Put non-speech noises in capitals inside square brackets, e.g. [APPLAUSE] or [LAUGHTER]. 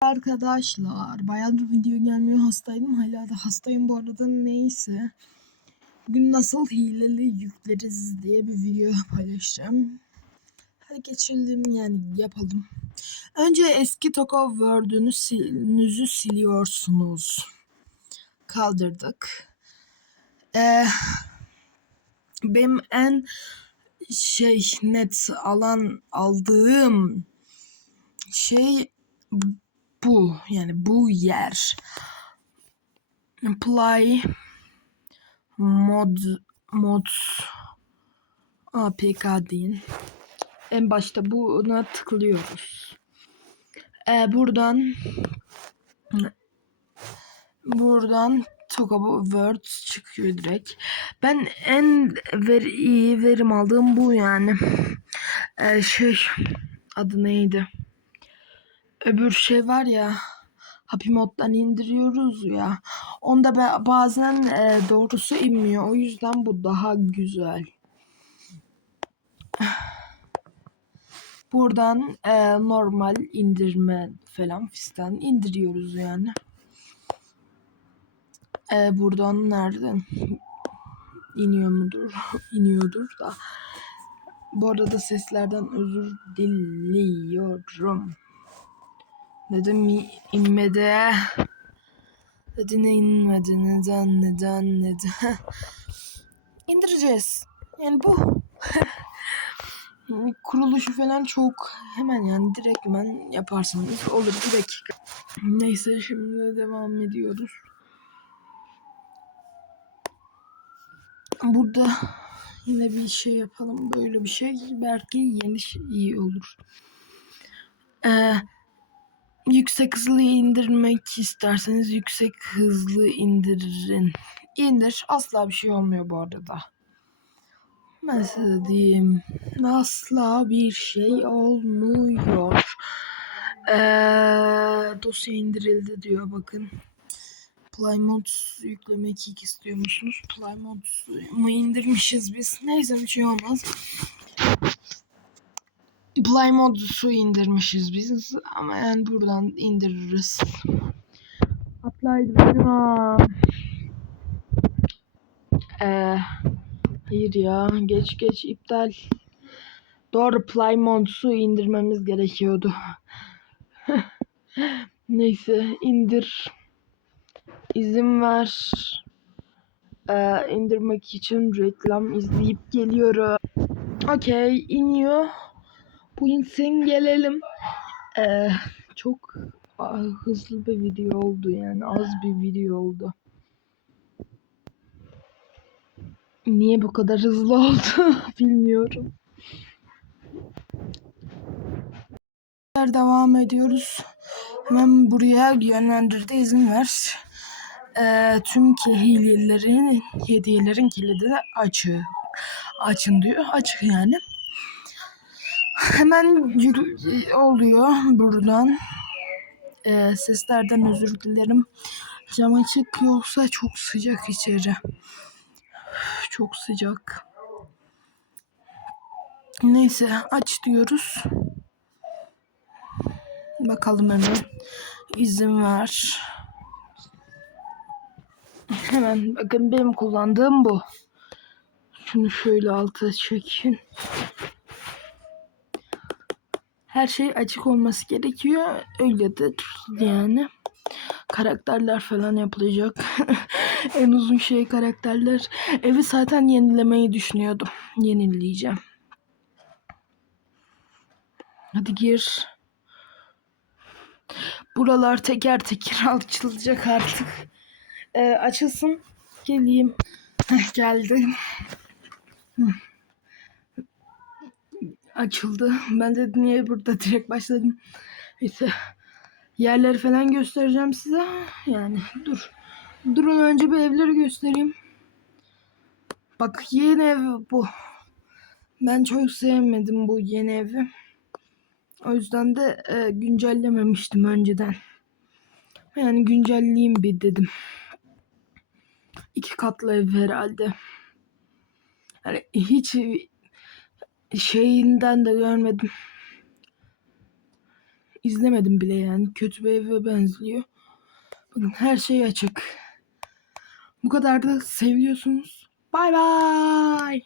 Arkadaşlar bayağıdır video gelmiyor hastaydım hala da hastayım bu arada neyse. Bugün nasıl hileli yükleriz diye bir video paylaşacağım. Hadi geçelim yani yapalım. Önce eski Toko Word'ünü sil- siliyorsunuz. Kaldırdık. Ee, benim en şey net alan aldığım şey bu yani bu yer apply mod mod apk deyin en başta buna tıklıyoruz ee, buradan buradan Toka Word çıkıyor direkt. Ben en ver, iyi verim aldığım bu yani. Ee, şey adı neydi? Öbür şey var ya Happy Mod'dan indiriyoruz ya. Onda ba- bazen e, doğrusu inmiyor. O yüzden bu daha güzel. Buradan e, normal indirme falan fistan indiriyoruz yani. E, buradan nereden iniyor mudur? [LAUGHS] İniyordur da. Bu arada seslerden özür diliyorum. Neden inmedi? Neden inmedi? Neden? Neden? Neden? [LAUGHS] İndireceğiz. Yani bu. [LAUGHS] Kuruluşu falan çok hemen yani direktmen yaparsanız olur bir dakika. Neyse şimdi devam ediyoruz. Burada yine bir şey yapalım. Böyle bir şey belki yeni şey iyi olur. Ee, yüksek hızlı indirmek isterseniz yüksek hızlı indirin. İndir. Asla bir şey olmuyor bu arada. Size diyeyim. Asla bir şey olmuyor. Ee, dosya indirildi diyor bakın. Plymouth yüklemek ilk istiyormuşsunuz. Plymouth mu indirmişiz biz. Neyse bir şey olmaz. Plymouth'u indirmişiz biz. Ama yani buradan indiririz. Apply devam. Ee, hayır ya. Geç geç iptal. Doğru Plymouth'u indirmemiz gerekiyordu. [LAUGHS] Neyse indir izin ver. Ee, indirmek için reklam izleyip geliyorum. Okey iniyor. Bu insin gelelim. Ee, çok ah, hızlı bir video oldu yani az bir video oldu. Niye bu kadar hızlı oldu [LAUGHS] bilmiyorum. Devam ediyoruz. Hemen buraya yönlendirdi izin ver e, tüm hilelerin, hediyelerin kilidini açı. Açın diyor. Açık yani. Hemen oluyor buradan. E, seslerden özür dilerim. Cam açık yoksa çok sıcak içeri. Çok sıcak. Neyse aç diyoruz. Bakalım hemen. izin ver. Hemen bakın benim kullandığım bu. Şunu şöyle alta çekin. Her şey açık olması gerekiyor. Öyledir yani. Karakterler falan yapılacak. [LAUGHS] en uzun şey karakterler. Evi zaten yenilemeyi düşünüyordum. Yenileyeceğim. Hadi gir. Buralar teker teker [LAUGHS] açılacak artık e, açılsın. Geleyim. Geldim. Açıldı. [LAUGHS] Ben de niye burada direkt başladım. Neyse. Yerleri falan göstereceğim size. Yani dur. Durun önce bir evleri göstereyim. Bak yeni ev bu. Ben çok sevmedim bu yeni evi. O yüzden de e, güncellememiştim önceden. Yani güncelleyeyim bir dedim iki katlı ev herhalde. Yani hiç şeyinden de görmedim. izlemedim bile yani. Kötü bir eve benziyor. Bakın her şey açık. Bu kadar da seviyorsunuz. Bay bay.